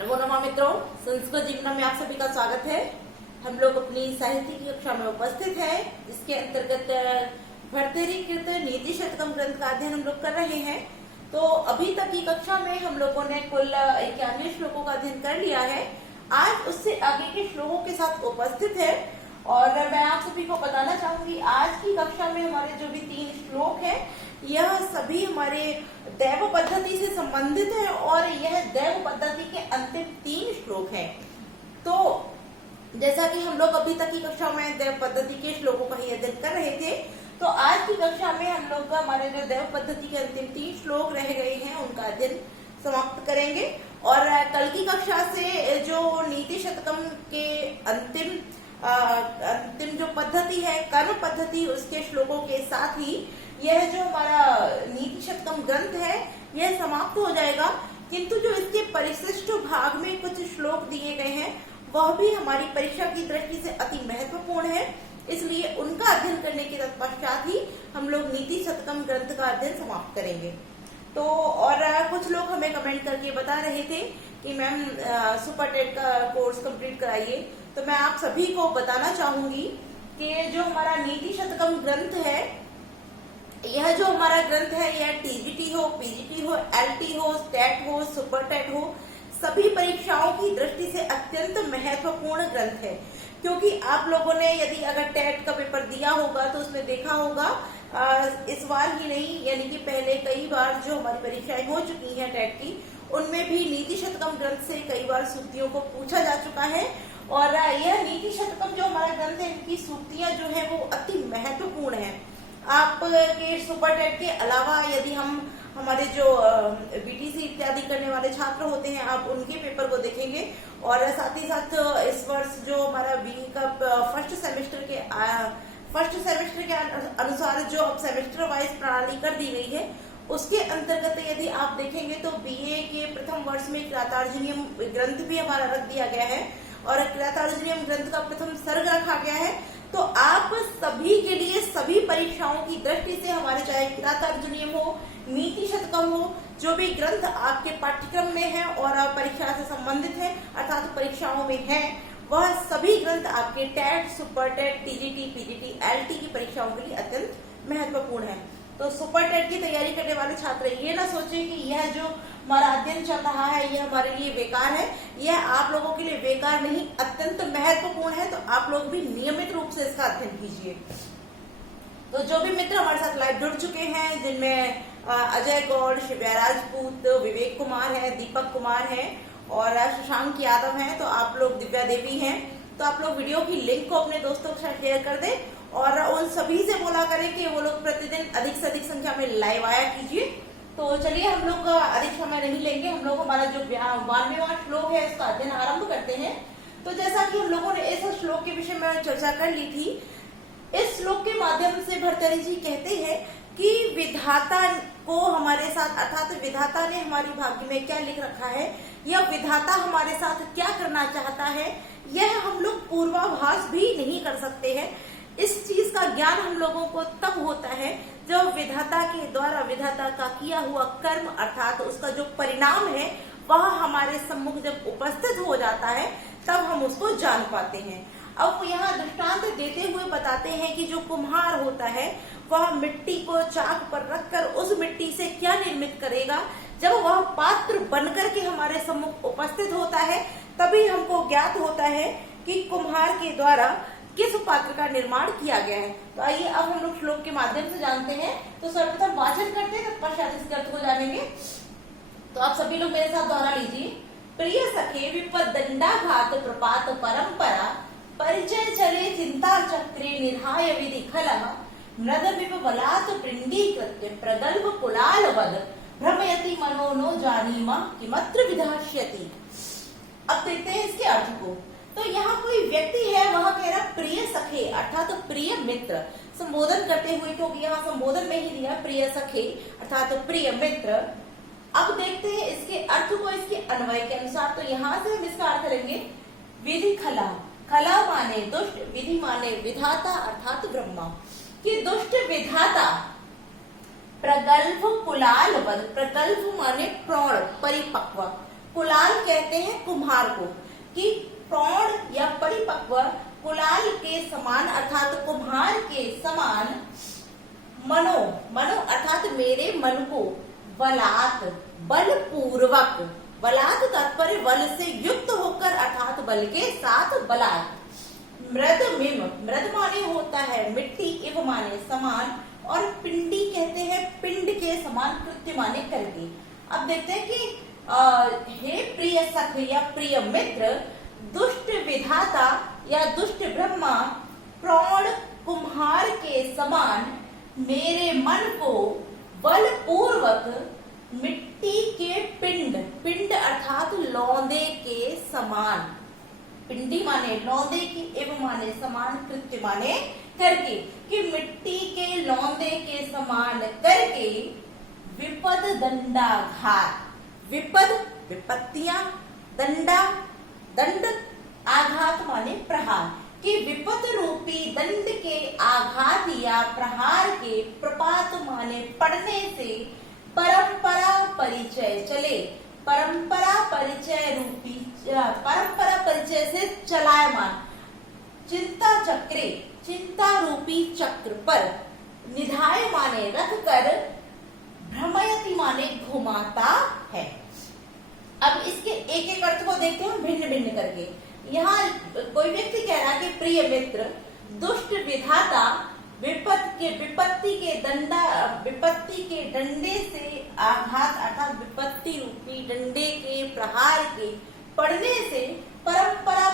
नमो नमः मित्रों, संस्कृत जीवन में आप सभी का स्वागत है। हम लोग अपनी साहित्य की कक्षा में उपस्थित हैं। इसके अंतर्गत भर्तृहरि नीति शतकम ग्रंथ का अध्ययन हम लोग कर रहे हैं। तो अभी तक की कक्षा में हम लोगों ने कुल 91 श्लोकों का अध्ययन कर लिया है। आज उससे आगे के श्लोकों के साथ उपस्थित है और मैं आप सभी को बताना चाहूंगी आज की कक्षा में हमारे जो भी 3 श्लोक है यह सभी हमारे दैव पद्धति से संबंधित है और यह दैव पद्धति के अंतिम 3 श्लोक हैं। तो जैसा कि हम लोग अभी तक की कक्षा में दैव पद्धति के श्लोकों का ही अध्ययन कर रहे थे, तो आज की कक्षा में हम लोग हमारे जो दैव पद्धति के अंतिम 3 श्लोक रह गए हैं उनका अध्ययन समाप्त करेंगे। और कल की कक्षा से जो नीति शतकम के अंतिम जो पद्धति है कर्म पद्धति, उसके श्लोकों के साथ ही यह जो हमारा नीति शतकम ग्रंथ है यह समाप्त हो जाएगा। किंतु जो इसके परिशिष्ट भाग में कुछ श्लोक दिए गए हैं वह भी हमारी परीक्षा की दृष्टि से अति महत्वपूर्ण है, इसलिए उनका अध्ययन करने के तत्पश्चात ही हम लोग नीति शतकम ग्रंथ का अध्ययन समाप्त करेंगे। तो और कुछ लोग हमें कमेंट करके बता रहे थे कि मैम सुपर टेट का कोर्स कंप्लीट कराइए। तो मैं आप सभी को बताना चाहूंगी कि जो हमारा नीति शतकम ग्रंथ है, यह जो हमारा ग्रंथ है यह टीजीटी हो, पीजीटी हो, एलटी हो, स्टेट हो, सुपर टेट हो, सभी परीक्षाओं की दृष्टि से अत्यंत महत्वपूर्ण ग्रंथ है। क्योंकि आप लोगों ने यदि अगर टेट का पेपर दिया होगा तो उसमें देखा होगा इस बार ही नहीं यानी कि पहले कई बार जो हमारी परीक्षाएं हो चुकी हैं टेट की, उनमें भी नीति शतकम ग्रंथ से कई बार सूक्तियों को पूछा जा चुका है। और यह नीति शतकम जो हमारा ग्रंथ है इनकी सूक्तियां जो है वो अति महत्वपूर्ण है। आप के सुपर टेट के अलावा यदि हम हमारे जो बीटीसी इत्यादि करने वाले छात्र होते हैं आप उनके पेपर को देखेंगे और साथ ही साथ इस वर्ष जो हमारा बीई का फर्स्ट सेमेस्टर के अनुसार जो अब सेमेस्टर वाइज प्रणाली कर दी गई है उसके अंतर्गत यदि आप देखेंगे तो बीए के प्रथम वर्ष में किरातार्जुनीयम ग्रंथ भी हमारा रख दिया गया है और किरातार्जुनीयम ग्रंथ का प्रथम सर्ग रखा गया है। तो आप सभी के लिए सभी परीक्षाओं की दृष्टि से हमारे चाहे किरातार्जुनीयम हो, नीति शतकम हो, जो भी ग्रंथ आपके पाठ्यक्रम में है और परीक्षा से संबंधित है अर्थात परीक्षाओं में है, वह सभी ग्रंथ आपके TET, super TET, TGT, PGT, LT की परीक्षाओं के लिए अत्यंत महत्वपूर्ण है। तो सुपर टेट की तैयारी करने वाले छात्र ये ना सोचे कि यह जो हमारा अध्ययन चल रहा है यह हमारे लिए बेकार है। यह आप लोगों के लिए बेकार नहीं, अत्यंत महत्वपूर्ण है। तो आप लोग भी नियमित रूप से इसका अध्ययन कीजिए। तो जो भी मित्र हमारे साथ लाइव जुड़ चुके हैं जिनमें अजय गौड़, शिव्या राजपूत, विवेक कुमार है, दीपक कुमार है और शशांक यादव है, तो आप लोग दिव्या देवी हैं, तो आप लोग वीडियो की लिंक को अपने दोस्तों के साथ शेयर कर दें और उन सभी से बोला करें कि वो लोग प्रतिदिन अधिक से अधिक संख्या में लाइव आया कीजिए। तो चलिए हम लोग अधिक समय नहीं लेंगे, हम लोग हमारा जो 92वां श्लोक है उसका अध्ययन आरंभ करते हैं। तो जैसा कि हम लोगों ने इस श्लोक के विषय में चर्चा कर ली थी, इस श्लोक के माध्यम से भर्तृहरि जी कहते हैं कि विधाता को हमारे साथ अर्थात विधाता ने हमारे भाग्य में क्या लिख रखा है या विधाता हमारे साथ क्या करना चाहता है यह हम लोग पूर्वाभास भी नहीं कर सकते हैं। इस चीज का ज्ञान हम लोगों को तब होता है जब विधाता के द्वारा विधाता का किया हुआ कर्म अर्थात उसका जो परिणाम है वह हमारे सम्मुख जब उपस्थित हो जाता है तब हम उसको जान पाते हैं। अब यहाँ दृष्टांत देते हुए बताते हैं कि जो कुम्हार होता है वह मिट्टी को चाक पर रखकर उस मिट्टी से क्या निर्मित करेगा, जब वह पात्र बनकर के हमारे सम्मुख उपस्थित होता है तभी हमको ज्ञात होता है कि कुम्हार के द्वारा किस पात्र का निर्माण किया गया है। तो आइए अब हम लोग श्लोक के माध्यम से जानते हैं। तो सर्वप्रथम वाचन करते हैं तत्पश्चात इसके अर्थ को जानेंगे। तो आप सभी लोग मेरे साथ दोहरा लीजिए। प्रिय सखे विपदंडाघात प्रपात परंपरा परिचय चले चिंता चक्रे निर्हाय विधि खलः मृद बलात् पिंडीकृत्य प्रगल्भ कुलाल वद भ्रमयति मनो नो जानीमा किमत्र विधास्यति। अब देखते हैं इसके अर्थ को। तो यहाँ कोई व्यक्ति है वह कह रहा प्रिय सखे अर्थात तो प्रिय मित्र, संबोधन करते हुए, क्योंकि यहाँ संबोधन में ही दिया प्रिय सखे अर्थात तो प्रिय मित्र। अब देखते हैं इसके अर्थ को इसके अन्वय के अनुसार। तो यहाँ से हम इसका अर्थ लेंगे विधि खला, खला माने दुष्ट, विधि माने विधाता अर्थात ब्रह्मा, कि दुष्ट विधाता प्रगल्भ कुलाल वद, प्रगल्भ माने प्रौढ़ परिपक्व, कुलाल कहते हैं कुम्हार को, कि प्रौढ़ या परिपक्व कुलाल के समान अर्थात कुम्हार के समान मनो अर्थात मेरे मन को बलात् बलपूर्वक, बलात् तात्पर्य बल से युक्त होकर अर्थात बल के साथ बलात्, मृद माने होता है मिट्टी, इव माने समान, और पिंडी कहते हैं पिंड के समान, कृत्य माने करके। अब देखते हैं कि हे प्रिय सख या प्रिय मित्र, दुष्ट विधाता या दुष्ट ब्रह्मा प्रौढ़ कुम्हार के समान मेरे मन को बलपूर्वक मिट्टी के पिंड अर्थात लौंदे के समान, पिंडी माने लौंदे की, एव माने समान, कृत्य माने करके, कि मिट्टी के लौंदे के समान करके विपद दंडाघात, विपद विपत्तियां, दंड आघात माने प्रहार, कि विपद रूपी दंड के आघात या प्रहार के प्रपात माने पड़ने से परंपरा परिचय चले, परंपरा परिचय से चलायमान चिंता रूपी चक्र पर निधाय माने रख कर भ्रमयति माने घुमाता है। अब इसके एक एक अर्थ को देखते हैं भिन्न भिन्न करके। यहाँ कोई व्यक्ति कह रहा है कि प्रिय मित्र, दुष्ट विधाता विपत्ति के दंडे से आघात अर्थात विपत्ति रूपी डंडे के प्रहार के पड़ने से परंपरा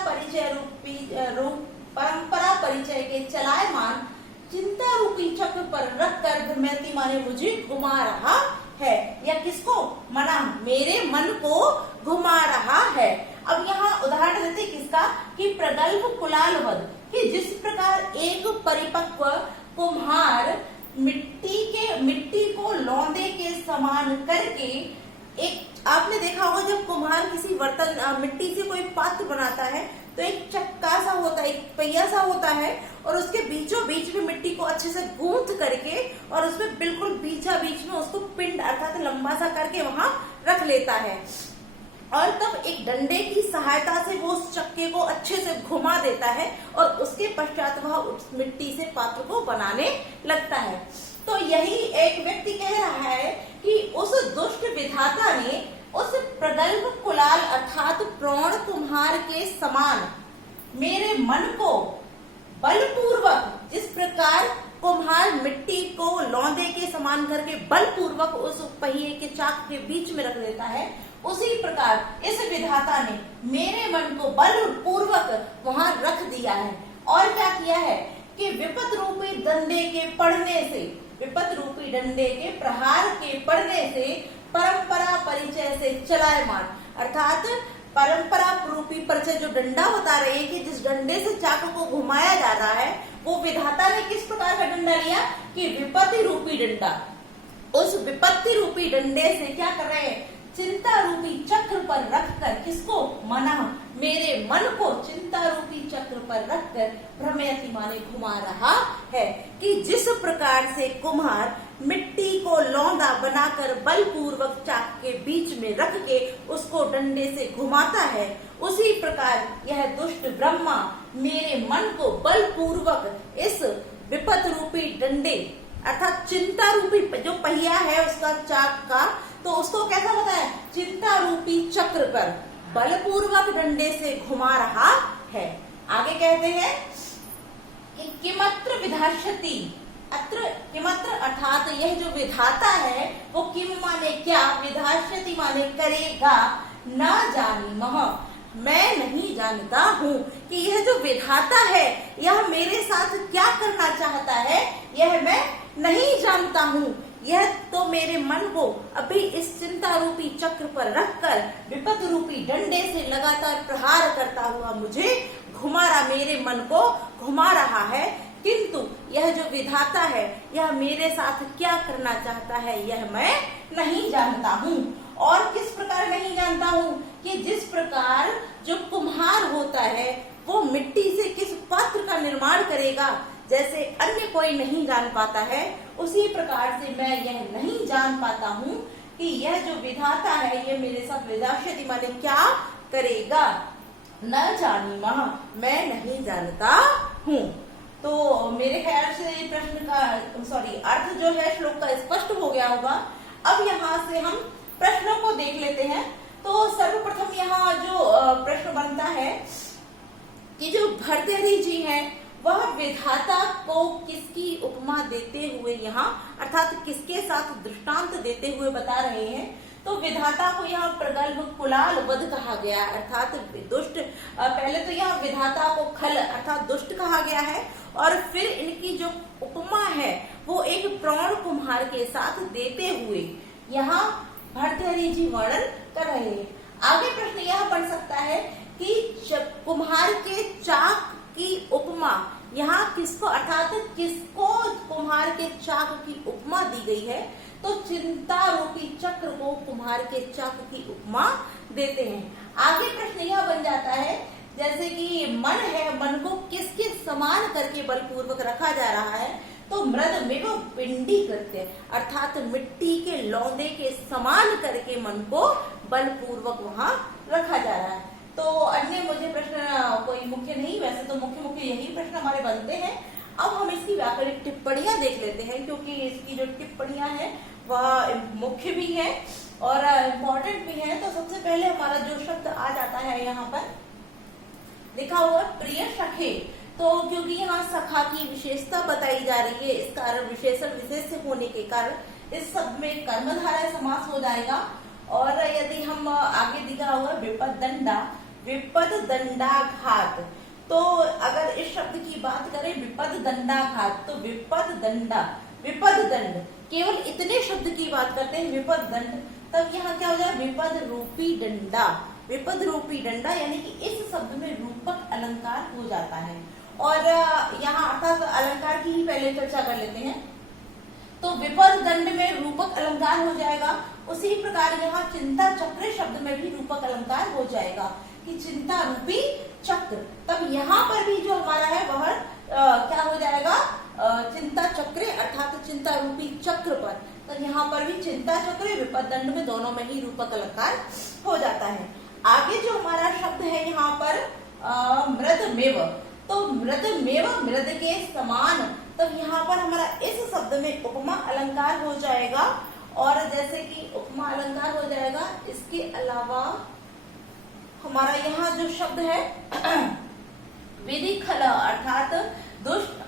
परिचय के चलायमान चिंता रूपी चक्र पर रखकर भ्रमयति माने मुझे घुमा रहा है, या किसको, मना मेरे मन को घुमा रहा है। अब यहाँ उदाहरण देते किसका, कि प्रगल्भ कुलालवद, कि जिस प्रकार एक परिपक्व कुम्हार मिट्टी को लौंदे के समान करके, एक आपने देखा होगा जब कुम्हार किसी बर्तन मिट्टी से कोई पात्र बनाता है तो एक चक्का सा होता है, एक पहिया सा होता है, और उसके बीचों बीच में मिट्टी को अच्छे से गूंथ करके और उसमें बिल्कुल बीचा बीच में उसको पिंड अर्थात लंबा सा करके वहां रख लेता है, और तब एक डंडे की सहायता से वो उस चक्के को अच्छे से घुमा देता है और उसके पश्चात वह उस मिट्टी से पात्र को बनाने लगता है। तो यही एक व्यक्ति कह रहा है कि उस दुष्ट विधाता ने उस प्रगल्भ कुलाल अर्थात प्रौढ़ कुम्हार के समान मेरे मन को बलपूर्वक, जिस प्रकार कुम्हार मिट्टी को लौंदे के समान करके बलपूर्वक उस पहिए के चाक के बीच में रख देता है, उसी प्रकार इस विधाता ने मेरे मन को बलपूर्वक वहां रख दिया है। और क्या किया है कि विपद रूपी डंडे के पड़ने से, विपद रूपी डंडे के प्रहार के पड़ने से परंपरा परिचय से चलायमान अर्थात परंपरा रूपी परिचय जो डंडा बता रहे हैं कि जिस डंडे से चाक को घुमाया जा रहा है, वो विधाता ने किस प्रकार का डंडा लिया कि विपत्ति रूपी डंडा। उस विपत्ति रूपी डंडे से क्या कर रहे हैं, चिंता रूपी चक्र पर रखकर, किसको, मना मेरे मन को चिंता रूपी चक्र पर रखकर भ्रमयति माने घुमा रहा है, कि जिस प्रकार से कुम्हार मिट्टी को लौंदा बनाकर बलपूर्वक चाक के बीच में रख के उसको डंडे से घुमाता है, उसी प्रकार यह दुष्ट ब्रह्मा मेरे मन को बलपूर्वक इस विपद रूपी डंडे अर्थात चिंता रूपी जो पहिया है उसका चाक का, तो उसको कैसा बताया, चिंता रूपी चक्र पर बलपूर्वक डंडे से घुमा रहा है। आगे कहते हैं कि किमत्र विधास्यति, अत्र किमत्र अर्थात यह जो विधाता है वो किम माने क्या, विधास्यति माने करेगा, न जानी मह मैं नहीं जानता हूँ कि यह जो विधाता है यह मेरे साथ क्या करना चाहता है, यह मैं नहीं जानता हूँ। यह तो मेरे मन को अभी इस चिंता रूपी चक्र पर रखकर विपद रूपी डंडे से लगातार प्रहार करता हुआ मुझे मेरे मन को घुमा रहा है, किंतु यह जो विधाता है यह मेरे साथ क्या करना चाहता है यह मैं नहीं जानता हूँ। और किस प्रकार नहीं जानता हूँ कि जिस प्रकार जो कुम्हार होता है वो मिट्टी से किस पात्र का निर्माण करेगा, जैसे अन्य कोई नहीं जान पाता है, उसी प्रकार से मैं यह नहीं जान पाता हूँ कि यह जो विधाता है ये मेरे साथ विधाशति माने क्या करेगा, न जानी मां मैं नहीं जानता हूँ। तो मेरे ख्याल से प्रश्न का अर्थ जो है श्लोक का स्पष्ट हो गया होगा। अब यहाँ से हम प्रश्नों को देख लेते हैं। तो सर्वप्रथम यहाँ जो प्रश्न बनता है कि जो भर्तृहरि जी हैं वह विधाता को किसकी उपमा देते हुए यहाँ अर्थात किसके साथ दृष्टांत देते हुए बता रहे हैं। तो विधाता को यहाँ प्रगल्भ कुलाल वध कहा गया अर्थात दुष्ट। पहले तो यहाँ विधाता को खल अर्थात दुष्ट कहा गया है और फिर इनकी जो उपमा है वो एक प्रौढ़ कुम्हार के साथ देते हुए यहाँ भर्तृहरि जी वर्णन कर रहे हैं। आगे प्रश्न यह बन सकता है कि कुम्हार के चाक की उपमा यहाँ किसको अर्थात किसको कुम्हार के चाक की उपमा दी गई है। तो चिंता रूपी चक्र को कुम्हार के चाक की उपमा देते हैं। आगे प्रश्न यह बन जाता है जैसे कि मन है, मन को किसके समान करके बलपूर्वक रखा जा रहा है। तो मृद में वो पिंडी कृत्य अर्थात मिट्टी के लौंदे के समान करके मन को बलपूर्वक वहां रखा जा रहा है। तो अन्य मुझे प्रश्न कोई मुख्य नहीं, वैसे तो मुख्य यही प्रश्न हमारे बनते हैं। अब हम इसकी व्याकरणिक टिप्पणियां देख लेते हैं क्योंकि इसकी जो टिप्पणियां हैं वह मुख्य भी है और इम्पोर्टेंट भी है। तो सबसे पहले हमारा जो शब्द आ जाता है यहाँ पर लिखा हुआ प्रिय सखे। तो क्योंकि यहाँ सखा की विशेषता बताई जा रही है इस कारण विशेषण विशेष होने के कारण इस शब्द में कर्मधारय समास हो जाएगा। और यदि हम आगे दिखा हुआ विपद दंडा विपद दंडाघात, तो अगर इस शब्द की बात करें विपद दंडाघात तो विपद दंडा विपद दंड केवल इतने शब्द की बात करते हैं विपद दंड, तब यहाँ क्या हो जाए विपद रूपी डंडा। विपद रूपी डंडा यानी कि इस शब्द में रूपक अलंकार हो जाता है। और यहाँ अर्थात अलंकार की ही पहले चर्चा कर लेते हैं। तो विपद दंड में रूपक अलंकार हो जाएगा। उसी प्रकार यहाँ चिंता चक्र शब्द में भी रूपक अलंकार हो जाएगा कि चिंता रूपी चक्र। तब यहाँ पर भी जो हमारा है वह क्या हो जाएगा चिंता चक्र अर्थात चिंता रूपी चक्र पर। तो यहाँ पर भी चिंता चक्र विपद दंड में दोनों में ही रूपक अलंकार हो जाता है। आगे जो हमारा शब्द है यहाँ पर मृदमेव, तो मृदमेव मृद के समान। तब यहाँ पर हमारा इस शब्द में उपमा अलंकार हो जाएगा। और जैसे कि उपमा अलंकार हो जाएगा इसके अलावा हमारा यहाँ जो शब्द है विधि खल अर्थात दुष्ट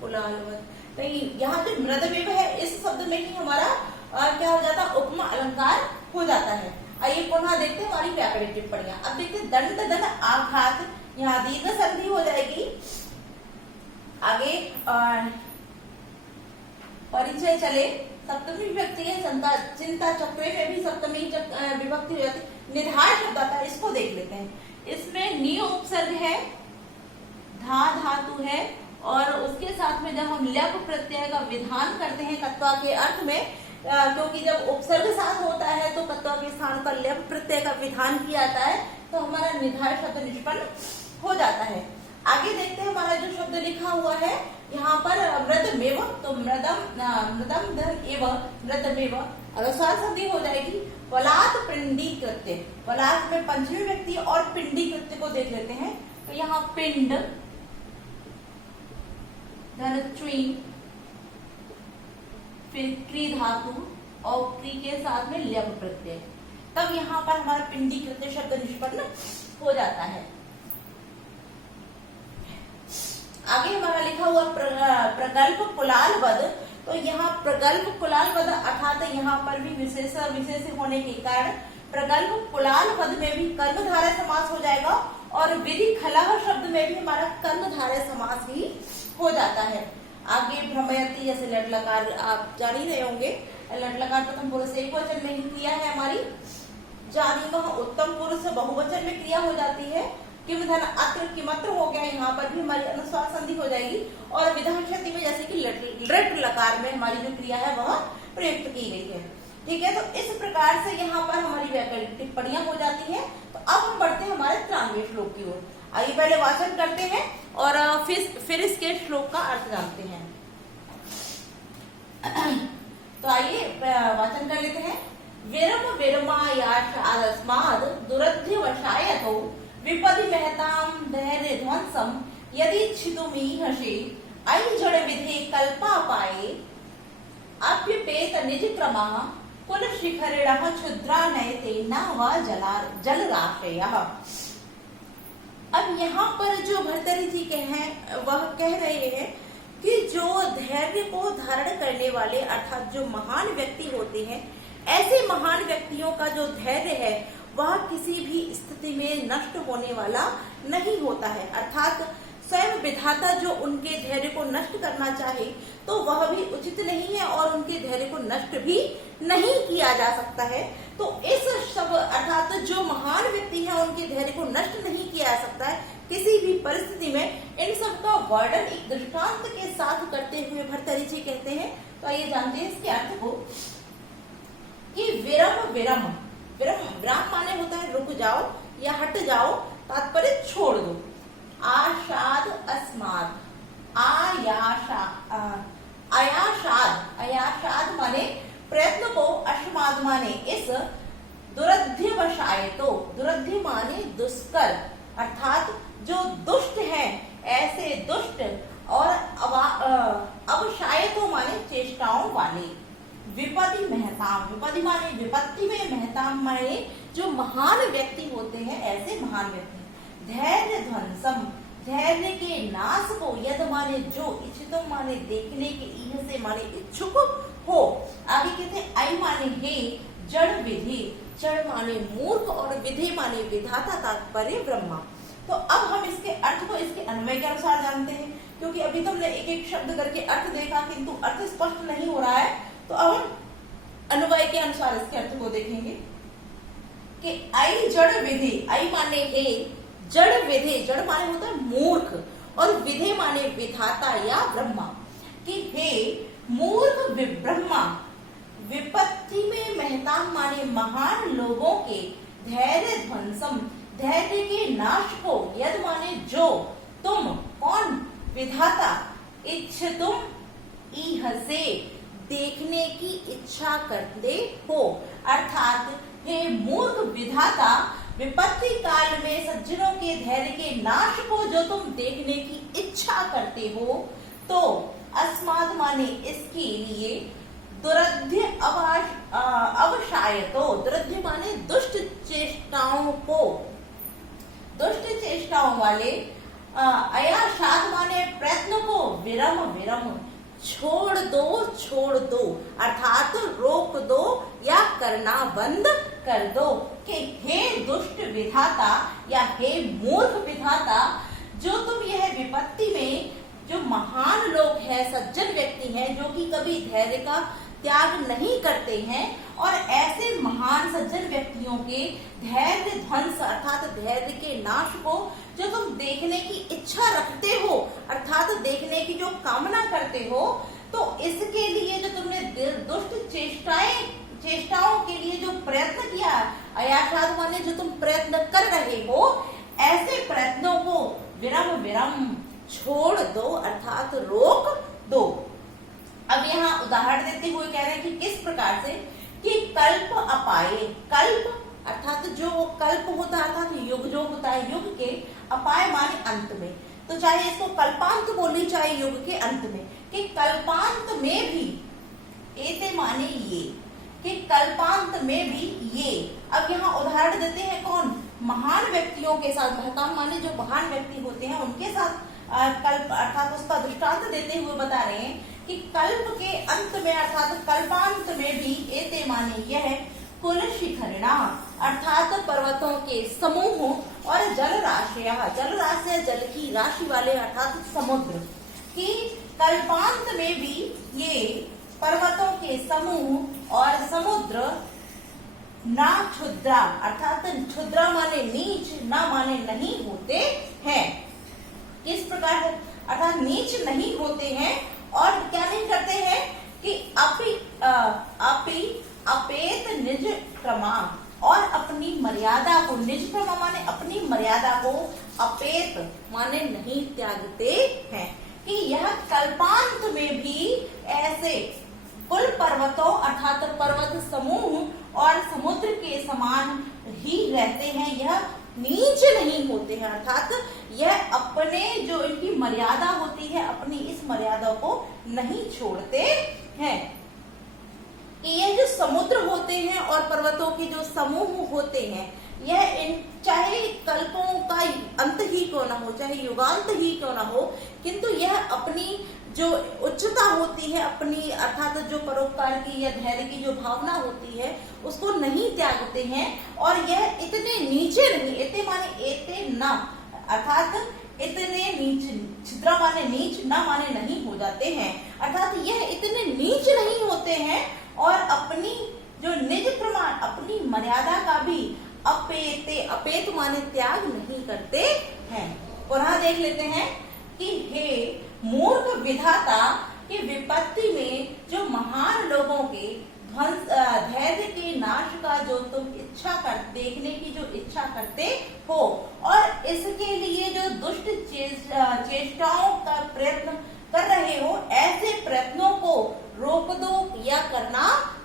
तो यहाँ जो मृदमेव है इस शब्द में ही हमारा क्या हो जाता है उपमा अलंकार हो जाता है। आइए पुनः देखते हैं हमारी व्याकरणिक टिप्पणियां। अब देखते हैं दंड दन आघात, यहाँ दीर्घ संधि हो जाएगी। आगे परिचय चले सप्तमी विभक्ति है, चिंता चक्र में भी सप्तमी विभक्ति हो जाती। निधाय शब्द आता है, इसको देख लेते हैं। इसमें नियो उपसर्ग है, धा धातु है और उसके साथ में जब हम ल्यप प्रत्यय का विधान करते हैं कत्वा के अर्थ में, क्योंकि जब उपसर्ग साथ होता है तो कत्वा के स्थान पर ल्यप प्रत्यय का विधान किया जाता है तो हमारा निधाय शब्द निष्पन्न हो जाता है। आगे देखते हैं हमारा जो शब्द लिखा हुआ है यहाँ पर मृदमेव, तो मृदम धन एव मृदमेव अनुस्वार संधि हो जाएगी। पलात पिंडी कृत्य, पलात में पंचमी व्यक्ति और पिंडी कृत्य को देख लेते हैं। तो यहाँ पिंड धन ट्री फिर क्री धातु और क्री के साथ में ल्यप प्रत्यय, तब यहाँ पर हमारा पिंडी कृत्य शब्द निष्पन्न हो जाता है। आगे हमारा लिखा हुआ प्रगल्भ कुलाल वध, तो यहाँ प्रगल्भ कुलाल वध अर्थात यहाँ पर भी विशेष होने के कारण प्रगल्भ कुलाल पद में भी कर्मधारय समास हो जाएगा और विधि खलह शब्द में भी हमारा कर्मधारय समास ही हो जाता है। आगे भ्रमयति जैसे लट लकार आप जान ही रहे होंगे, लट लकार प्रथम पुरुष एक वचन में ही क्रिया है हमारी। जानी वह उत्तम पुरुष बहुवचन में क्रिया हो जाती है। किम धन अत्र किमत्र हो गया, यहाँ पर भी हमारी अनुस्वार संधि हो जाएगी। और विधान शक्ति में जैसे कि लट लकार में हमारी जो क्रिया है वह प्रयुक्त की गई है। ठीक है, तो इस प्रकार से यहाँ पर हमारी व्याकरणिक टिप्पणियां हो जाती हैं। तो अब हम बढ़ते हैं हमारे 93वें श्लोक की ओर। आइए पहले वाचन करते हैं और फिर इसके श्लोक का अर्थ जानते हैं। तो आइए वाचन कर लेते हैं। विरम विरमायाशादस्माद् दुरध्यवशायतो विपदि महतां धैर्य ध्वंसम यदीच्छितुमीहसे अयि जड़ विधे कल्पापाये अप्युपेत निज क्रमः कुल शिखरिणः क्षुद्रा नयते न व जलराशयः। अब यहाँ पर जो भर्तृहरि जी वह कह रहे हैं कि जो धैर्य को धारण करने वाले अर्थात जो महान व्यक्ति होते हैं, ऐसे महान व्यक्तियों का जो धैर्य है वह किसी भी स्थिति में नष्ट होने वाला नहीं होता है। अर्थात स्वयं विधाता जो उनके धैर्य को नष्ट करना चाहे तो वह भी उचित नहीं है और उनके धैर्य को नष्ट भी नहीं किया जा सकता है। तो इस सब अर्थात जो महान व्यक्ति है उनके धैर्य को नष्ट नहीं किया जा सकता है किसी भी परिस्थिति में। इन सब का वर्णन एक दृष्टांत के साथ करते हुए भर्तृहरि जी कहते हैं। तो आइए जानते हैं इसके अर्थ को कि विरम विरम विरम विराम माने होता है रुक जाओ या हट जाओ, तात्पर्य छोड़ दो। आशाद अस्माद अयाशाद माने प्रयत्न को, अस्माद माने इस, दुरध्यवशाय तो दुरध्य माने दुष्कर अर्थात जो दुष्ट हैं ऐसे दुष्ट, और अवशायतो माने चेष्टाओं वाले। विपदि महताम विपदि माने विपत्ति में, महताम माने जो महान व्यक्ति होते हैं ऐसे महान व्यक्ति। धैर्य ध्वंसम धैर्य के नाश को, यद माने जो, इच्छितम माने देखने के, इह से माने इच्छुक हो। आगे कहते आई माने हे, जड़ विधि, जड़ माने मूर्ख और विधि माने विधाता, तात्पर्य ब्रह्मा। तो अब हम इसके अर्थ को इसके अन्वय के अनुसार जानते हैं, क्योंकि अभी तो हमने एक एक शब्द करके अर्थ देखा किंतु अर्थ स्पष्ट नहीं हो रहा है। तो अब हम अन्वय के अनुसार इसके अर्थ को देखेंगे कि आई जड़ विधि, आई माने हे, जड़ विधि, जड़ माने होता है मूर्ख और विधि माने विधाता या ब्रह्मा। कि हे मूर्ख ब्रह्मा, विपत्ति में महताम माने महान लोगों के, धैर्य ध्वंसम धैर्य के नाश को, यद माने जो, तुम कौन, विधाता, इच्छितुम इह से देखने की इच्छा करते हो। अर्थात हे मूर्ख विधाता, विपत्ति काल में सज्जनों के धैर्य के नाश को जो तुम देखने की इच्छा करते हो, तो अस्माद माने इसके लिए, दुरध्य अवशायतो, दुरध्य माने दुष्ट चेष्टाओं को, दुष्ट चेष्टाओं वाले, अयाशाद माने प्रयत्न को, विरम विरम छोड़ दो अर्थात रोक दो या करना बंद कर दो। कि हे दुष्ट विधाता या हे मूर्ख विधाता, जो तुम यह विपत्ति में, जो महान लोग हैं, सज्जन व्यक्ति हैं, जो कि कभी धैर्य का त्याग नहीं करते हैं, और ऐसे महान सज्जन व्यक्तियों के धैर्य ध्वंस अर्थात धैर्य के नाश को जो तुम देखने की इच्छा रखते हो अर्थात देखने की जो कामना करते हो, तो इसके लिए जो तुमने दुष्ट चेष्टाओं के लिए जो प्रयत्न किया, अयाशाद माने जो तुम प्रयत्न कर रहे हो, ऐसे प्रयत्नों को विरम विरम छोड़ दो अर्थात रोक दो। अब यहाँ उदाहरण देते हुए कह रहे हैं कि किस प्रकार से, कि कल्प अपाये, कल्प अर्थात जो कल्प होता है अर्थात युग जो होता है, युग के, अपाय माने अंत में, तो चाहे इसको कल्पांत बोली चाहे युग के अंत में, कि कल्पांत में भी, एते माने ये, कि कल्पांत में भी ये। अब यहाँ उदाहरण देते हैं कौन, महान व्यक्तियों के साथ, महताम माने जो महान व्यक्ति होते हैं उनके साथ कल्प अर्थात उसका दृष्टांत देते हुए बता रहे हैं कि कल्प के अंत में अर्थात कल्पांत में भी, एते माने यह, कुल शिखरिणा अर्थात पर्वतों के समूह, और जल राशियां, जल राशि जल की राशि वाले अर्थात समुद्र, कि कल्पांत में भी ये पर्वतों के समूह और समुद्र, ना क्षुद्रा अर्थात क्षुद्रा माने नीच, ना माने नहीं होते हैं। किस प्रकार है, अर्थात नीच नहीं होते हैं, और क्या नहीं करते हैं कि अपेत निज क्रमा, और अपनी मर्यादा को, निज क्रमा माने अपनी मर्यादा को, अपेत माने नहीं त्यागते हैं। कि यह कल्पांत में भी ऐसे कुल पर्वतों अर्थात पर्वत समूह और समुद्र के समान ही रहते हैं, यह नीच नहीं होते हैं। अर्थात यह अपने जो इनकी मर्यादा होती है, अपनी इस मर्यादा को नहीं छोड़ते हैं। कि ये जो समुद्र होते हैं और पर्वतों के जो समूह होते हैं, यह इन चाहे कल्पों का अंत ही क्यों ना हो, चाहे युगांत ही क्यों ना हो, किंतु यह अपनी जो उच्चता होती है, अपनी अर्थात जो परोपकार की या धैर्य की जो भावना होती है, उसको नहीं त्यागते हैं। और यह इतने नीचे नहीं, इतने माने एते न, अर्थात इतने नीच, छिद्रा माने नीच, न माने नहीं हो जाते हैं। अर्थात यह इतने नीच नहीं होते हैं और अपनी जो निज प्रमाण, अपनी मर्यादा का भी अपेते, अपेत माने त्याग नहीं करते हैं। पुनः देख लेते हैं कि हे मूर्ख विधाता की विपत्ति में जो महान लोगों के ध्वंस, धैर्य के नाश का जो तुम इच्छा कर, देखने की जो इच्छा करते हो और इसके लिए जो दुष्ट चेष्टाओं का प्रयत्न कर रहे हो, ऐसे प्रयत्नों को रोक दो या करना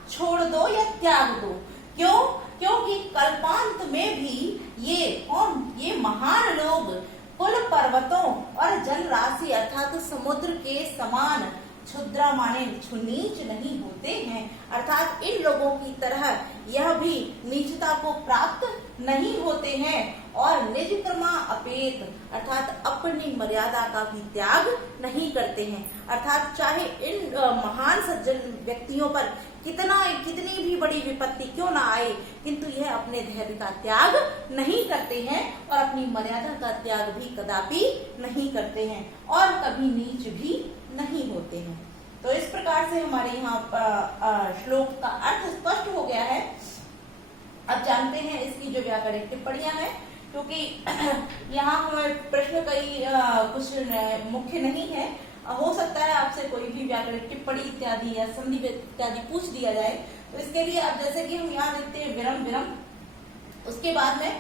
छोड़ दो या त्याग दो। क्यों? क्योंकि कल्पांत में भी ये कौन, ये महान लोग कुल पर्वतों और जल राशि अर्थात समुद्र के समान क्षुद्र माने नीच नहीं होते हैं। अर्थात इन लोगों की तरह यह भी नीचता को प्राप्त नहीं होते हैं और निज कर्मा अपेत अर्थात अपनी मर्यादा का भी त्याग नहीं करते हैं। अर्थात चाहे इन महान सज्जन व्यक्तियों पर कितनी भी बड़ी विपत्ति क्यों ना आए, किंतु यह अपने धैर्य का त्याग नहीं करते हैं और अपनी मर्यादा का त्याग भी कदापि नहीं करते हैं और कभी नीच भी नहीं होते हैं। तो इस प्रकार से हमारे यहाँ श्लोक का अर्थ स्पष्ट हो गया है। अब जानते हैं इसकी जो व्याकरणिक टिप्पणियां हैं, क्योंकि यहाँ हमें प्रश्न कई कुछ मुख्य नहीं है, हो सकता है आपसे कोई भी व्याकरणिक टिप्पणी इत्यादि या संधि इत्यादि पूछ दिया जाए। तो इसके लिए अब जैसे कि हम यहाँ देखते हैं विरम विरम, उसके बाद में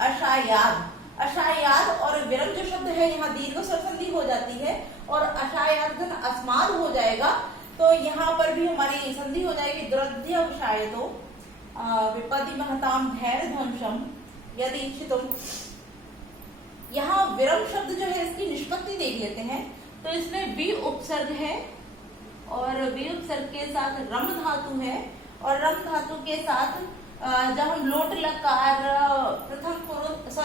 अशायाद, अशायाद और विरम जो शब्द है यहाँ दीर्घ स्वर संधि हो जाती है और अशायाद घन अस्माद हो जाएगा। तो यहाँ पर भी हमारी संधि हो जाएगी दुरध्यवशायतो विपदि महताम धैर्य ध्वंसम यदि इच्छितुम। यहाँ विरम शब्द जो है इसकी निष्पत्ति देख लेते हैं। तो इसमें वि उपसर्ग है और वि उपसर्ग के साथ रम धातु है और रम धातु के साथ जब हम लोट लकार प्रथम पुरुष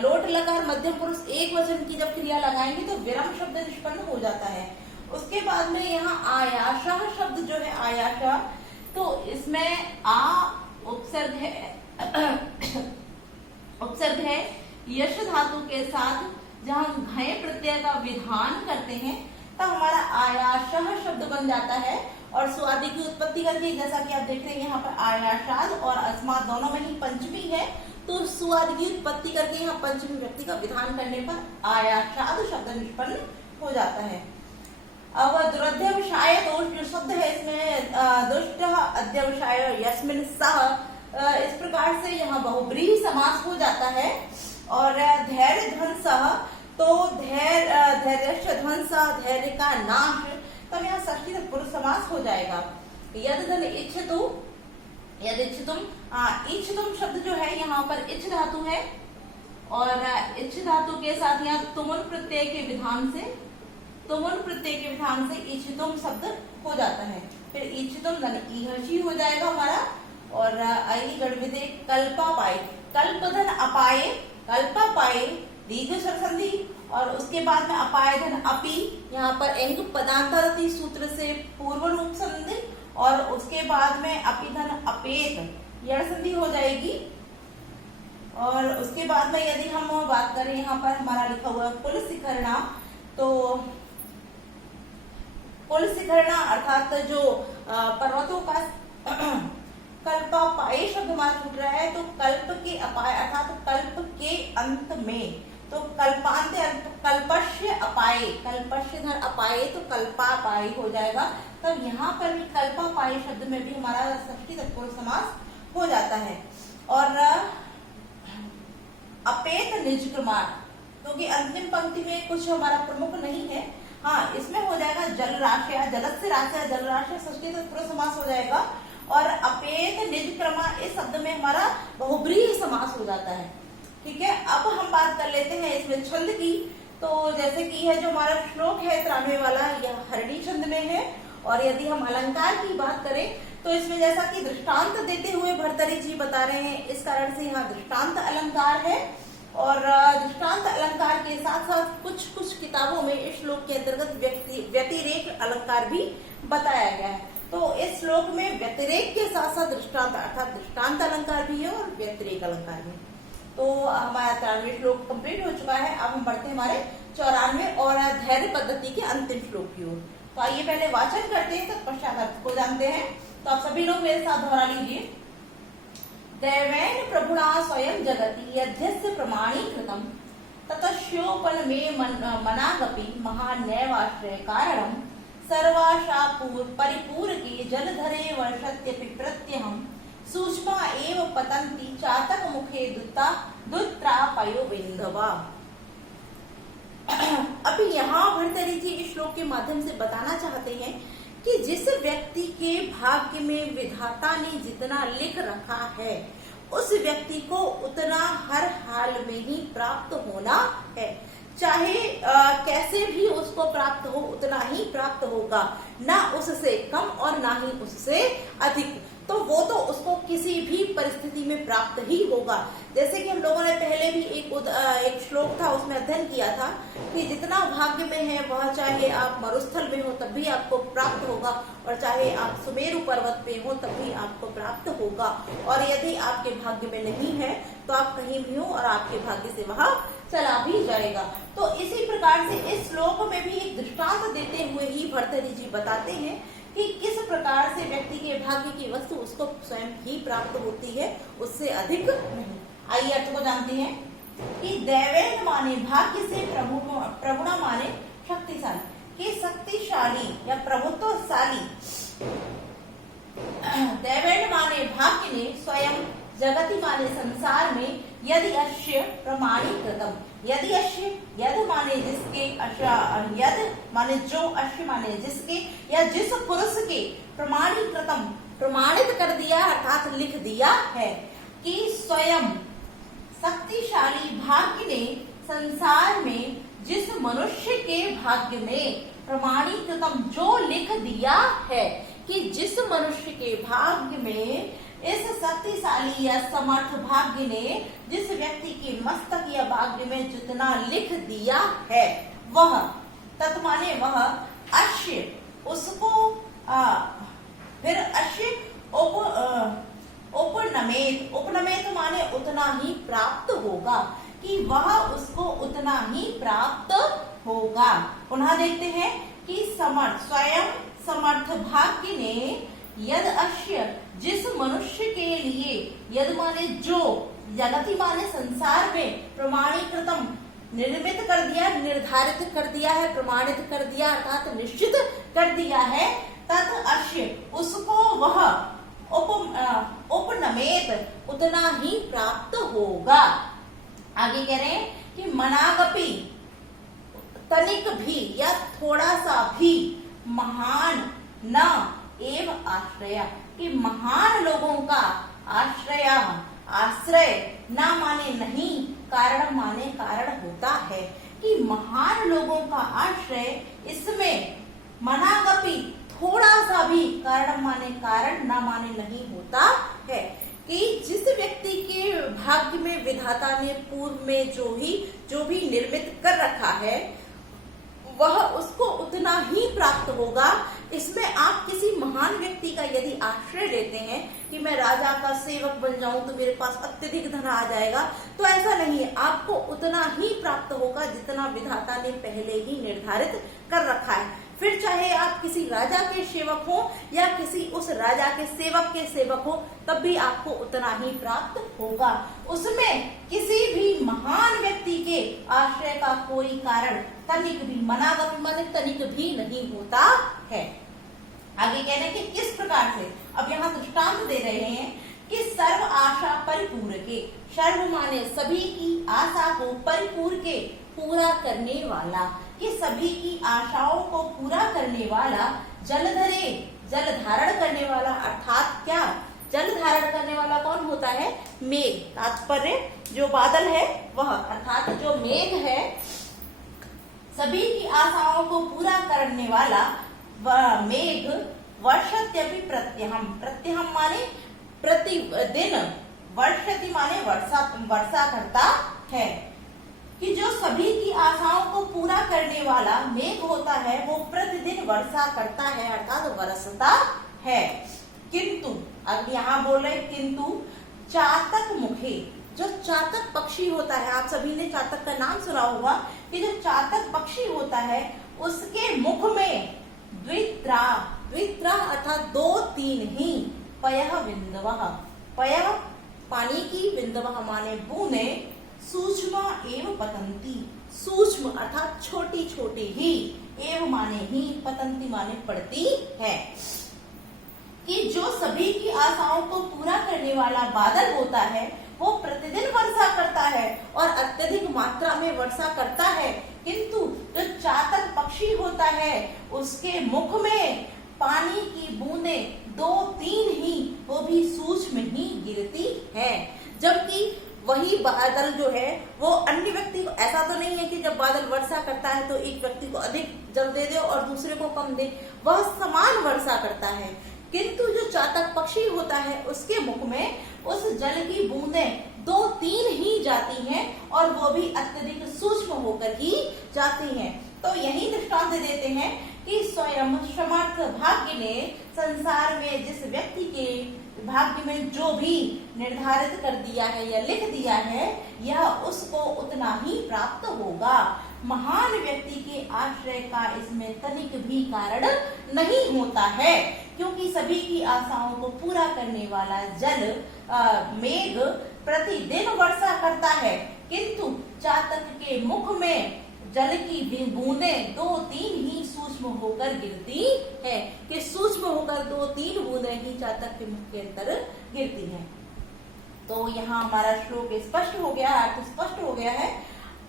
लोट लकार मध्यम पुरुष एक वचन की जब क्रिया लगाएंगे तो विरम शब्द निष्पन्न हो जाता है। उसके बाद में यहाँ आयाशा शब्द जो है आयाशा, तो इसमें आ उपसर्ग है यश धातु के साथ जहाँ हम घय प्रत्यय का विधान करते हैं तब हमारा आयाशः शब्द बन जाता है और स्वादि की उत्पत्ति करके, जैसा कि आप देख रहे हैं यहाँ पर आयाशाद और अस्माद दोनों में ही पंचमी है, तो स्वाद की उत्पत्ति करके यहाँ पंचमी व्यक्ति का विधान करने पर आयाशाद शब्द निष्पन्न हो जाता है। अब दुरध्यवसाय दोष जो शब्द है इसमें दुष्ट अध्यवसाय यस्मिन सह, इस प्रकार से यहाँ बहुब्रीहि समास हो जाता है। और धैर्य ध्वंस, तो धैर्य ध्वंस धैर्य का नाश, तब यहाँ षष्ठी पुरुष समास हो जाएगा। यद धन इच्छतु, यद इच्छतुम, इच्छतुम शब्द जो है यहाँ पर इच्छ धातु है और इच्छ धातु के साथ यहाँ तुमुन प्रत्यय के विधान से, तुमुन प्रत्यय के विधान से इच्छतुम शब्द हो जाता है। फिर इच्छतुम धन ईहशी हो जाएगा हमारा और आई गढ़विदे कल्पा पाए, कल्प धन अपाए, कल्पा पाए दीर्घ स्वर संधि और उसके बाद में अपाय धन अपि, यहाँ पर एंग पदांतरति सूत्र से पूर्व रूप संधि और उसके बाद में अपि धन अपेत यड़ संधि हो जाएगी। और उसके बाद में यदि हम बात करें यहाँ पर हमारा लिखा हुआ कुल शिखरणा, तो कुल शिखरणा अर्थात जो पर्वतों का कल्पा पाए शब्द हमारा छूट रहा है, तो कल्प के अपाय अर्थात कल्प के अंत में, तो कल्पांत कल्पश्य अपाए, कल्पश्य धन अपाए तो कल्पा पाए हो जाएगा। तब यहाँ पर भी कल्पा पाए शब्द में भी हमारा षष्ठी तत्पुरुष समास हो जाता है। और अपेत निज क्रमार्थ, क्योंकि अंतिम पंक्ति में कुछ हमारा प्रमुख नहीं है, हाँ, इसमें हो जाएगा जलराशया, जलस्य राशया, जलराशया षष्ठी तत्पुरुष समास हो जाएगा। और अपेत निज क्रमा इस शब्द में हमारा बहुब्रीहि समास हो जाता है। ठीक है, अब हम बात कर लेते हैं इसमें छंद की। तो जैसे कि है जो हमारा श्लोक है 93 वाला, यह हरणी छंद में है। और यदि हम अलंकार की बात करें तो इसमें जैसा कि दृष्टांत देते हुए भर्तृहरि जी बता रहे हैं, इस कारण से यहाँ दृष्टांत अलंकार है। और दृष्टांत अलंकार के साथ साथ कुछ किताबों में इस श्लोक के अंतर्गत व्यतिरेक अलंकार भी बताया गया है। तो इस श्लोक में व्यतिरेक के साथ साथ दृष्टांत अर्थात दृष्टांत अलंकार भी है और व्यतिरेक अलंकार भी। तो हमारा 93 श्लोक कंप्लीट हो चुका है। अब हम बढ़ते हैं हमारे 94 और धैर्य पद्धति के अंतिम श्लोक की ओर। तो आइए पहले वाचन करते हैं, तत्पश्चात अर्थ को जानते हैं। तो आप सभी लोग मेरे साथ दोहरा लीजिए। दैवेन प्रभुणा स्वयं जगति यद्यस्य प्रमाणीकृतम् ततस्योपन में मनागपि महान्यवाश्रय कारणम् सर्वाशा परिपूर के जलधरे वर्षत्यपि प्रत्यहम् सूक्ष्मा एव पतन्ति चातक मुखे दुत्रापयो बिंधवा। अभी यहाँ भर्तृहरि जी इस श्लोक के माध्यम से बताना चाहते हैं कि जिस व्यक्ति के भाग्य में विधाता ने जितना लिख रखा है उस व्यक्ति को उतना हर हाल में ही प्राप्त होना है। चाहे कैसे भी उसको प्राप्त हो उतना ही प्राप्त होगा, ना उससे कम और ना ही उससे अधिक। तो वो तो उसको किसी भी परिस्थिति में प्राप्त ही होगा। जैसे कि हम लोगों ने पहले भी एक श्लोक था उसमें अध्ययन किया था कि जितना भाग्य में है वह चाहे आप मरुस्थल में हो तब भी आपको प्राप्त होगा और चाहे आप सुमेरु पर्वत पे हो तब भी आपको प्राप्त होगा। और यदि आपके भाग्य में नहीं है तो आप कहीं भी हो और आपके भाग्य से वह चला भी जाएगा। तो इसी प्रकार से इस श्लोक में भी एक दृष्टांत देते हुए ही भर्तृहरि जी बताते हैं कि किस प्रकार से व्यक्ति के भाग्य की वस्तु उसको स्वयं ही प्राप्त होती है, उससे अधिक नहीं। आइए अर्थ को जानते हैं कि दैवेन माने भाग्य से, प्रभुणा माने शक्तिशाली, कि शक्तिशाली या प्रभुत्वशाली। दैवेन माने भाग्य ने, स्वयं जगति माने संसार में, यदि अश्य प्रमाणीकृतम, यदि अश्य यद माने जिसके, यद माने जो, अश्य माने जिसके या जिस पुरुष के, प्रमाणीकृतम प्रमाणित कर दिया अर्थात लिख दिया है कि स्वयं शक्तिशाली भाग्य ने संसार में जिस मनुष्य के भाग्य में, प्रमाणीकृतम जो लिख दिया है कि जिस मनुष्य के भाग्य में इस शक्तिशाली या समर्थ भाग्य ने जिस व्यक्ति के मस्तक या भाग्य में जितना लिख दिया है वह, तत्माने वह, अश्य उसको फिर अश्य उपनमेत, उपनमेत माने उतना ही प्राप्त होगा, कि वह उसको उतना ही प्राप्त होगा। पुनः देखते हैं कि समर्थ, स्वयं समर्थ भाग्य ने, यद अश्य जिस मनुष्य के लिए, यद माने जो, जगति माने संसार में, प्रमाणीकृतम निर्मित कर दिया, निर्धारित कर दिया है, प्रमाणित कर दिया अर्थात निश्चित कर दिया है, तत् अश्य उसको वह उपनमेत उतना ही प्राप्त होगा। आगे कह रहे हैं कि मनागपि तनिक भी या थोड़ा सा भी, महान न एव आश्रय, कि महान लोगों का आश्रय, आश्रय ना माने नहीं, कारण माने कारण होता है, कि महान लोगों का आश्रय इसमें मनागपि थोड़ा सा भी, कारण माने कारण ना माने नहीं होता है, कि जिस व्यक्ति के भाग्य में विधाता ने पूर्व में जो भी निर्मित कर रखा है वह उसको उतना ही प्राप्त होगा। इसमें आप किसी महान व्यक्ति का यदि आश्रय लेते हैं कि मैं राजा का सेवक बन जाऊं तो मेरे पास अत्यधिक धन आ जाएगा, तो ऐसा नहीं है, आपको उतना ही प्राप्त होगा जितना विधाता ने पहले ही निर्धारित कर रखा है। फिर चाहे आप किसी राजा के सेवक हो या किसी उस राजा के सेवक हो, तब भी आपको उतना ही प्राप्त होगा। उसमें किसी भी महान व्यक्ति के आश्रय का कोई कारण तनिक भी, मनागपि माने तनिक भी नहीं होता है। आगे कहने कि किस प्रकार से, अब यहाँ दृष्टांत दे रहे हैं कि सर्व आशा परिपूर के, सर्व माने सभी की आशा को, परिपूर के पूरा करने वाला, कि सभी की आशाओं को पूरा करने वाला जलधरे, जल धारण करने वाला, अर्थात क्या, जल धारण करने वाला कौन होता है? मेघ। तात्पर्य जो बादल है वह, अर्थात जो मेघ है, सभी की आशाओं को पूरा करने वाला वह मेघ वर्षत्यपि प्रत्यहम, प्रत्यहम माने प्रतिदिन, वर्षति माने वर्षा करता है। कि जो सभी की आशाओं को पूरा करने वाला मेघ होता है वो प्रतिदिन वर्षा करता है, अर्थात बरसता है। किंतु अब यहाँ बोल रहे किंतु चातक मुखे, जो चातक पक्षी होता है, आप सभी ने चातक का नाम सुना होगा, कि जो चातक पक्षी होता है उसके मुख में द्वित्रा, द्वित्रा अर्थात दो तीन ही, पयः बिंदवः, पयः पानी की, बिंदवः माने बूंदे, सूक्ष्म एवं पतंती, सूक्ष्म अर्थात छोटी छोटी ही, एवं माने ही, पतंती माने पड़ती है। कि जो सभी की आशाओं को पूरा करने वाला बादल होता है वो प्रतिदिन वर्षा करता है और अत्यधिक मात्रा में वर्षा करता है, किंतु जो चातक पक्षी होता है उसके मुख में पानी की बूंदें दो तीन ही, वो भी सूक्ष्म ही गिरती है। जबकि वही बादल जो है वो अन्य व्यक्ति को, ऐसा तो नहीं है कि जब बादल वर्षा करता है तो एक व्यक्ति को अधिक जल दे दे और दूसरे को कम दे, वह समान वर्षा करता है। किंतु जो चातक पक्षी होता है उसके मुख में उस जल की बूंदें दो तीन ही जाती हैं और वो भी अत्यधिक सूक्ष्म होकर ही जाती हैं। तो यही दृष्टांत देते हैं कि स्वयं समर्थ भाग्य ने संसार में जिस व्यक्ति के भाग्य में जो भी निर्धारित कर दिया है या लिख दिया है, यह उसको उतना ही प्राप्त होगा। महान व्यक्ति के आश्रय का इसमें तनिक भी कारण नहीं होता है, क्योंकि सभी की आशाओं को पूरा करने वाला जल मेघ प्रतिदिन वर्षा करता है, किंतु चातक के मुख में जल की बूंदें दो तीन ही सूक्ष्म होकर गिरती है, कि सूक्ष्म होकर दो तीन बूंदें ही चातक के मुख के अंदर गिरती हैं। तो यहाँ हमारा श्लोक स्पष्ट हो गया, अर्थ स्पष्ट हो गया है।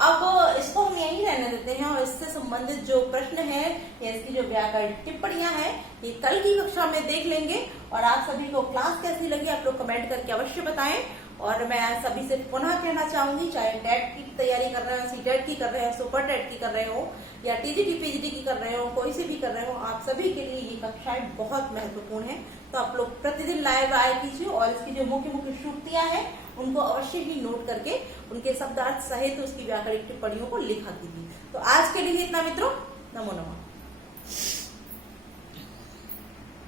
अब इसको हम यहीं रहने देते हैं और इससे संबंधित जो प्रश्न है या इसकी जो व्याकरण टिप्पणियां हैं ये कल की कक्षा में देख लेंगे। और आप सभी को क्लास कैसी लगी आप लोग कमेंट करके अवश्य बताएं। और मैं सभी से पुनः कहना चाहूंगी, चाहे टेट की तैयारी कर रहे हो, सीटेट की कर रहे हो, सुपर टेट की कर रहे हो या टीजीटी पीजीटी की कर रहे हो, कोई से भी कर रहे हो, आप सभी के लिए ये कक्षाएं बहुत महत्वपूर्ण है। तो आप लोग प्रतिदिन लाइव आया कीजिए और इसकी जो मुख्य मुख्य श्रुतियां हैं उनको अवश्य ही नोट करके उनके शब्दार्थ सहित उसकी व्याकरणिक टिप्पणियों को लिखा कीजिए। तो आज के लिए इतना मित्रों, नमो नमः।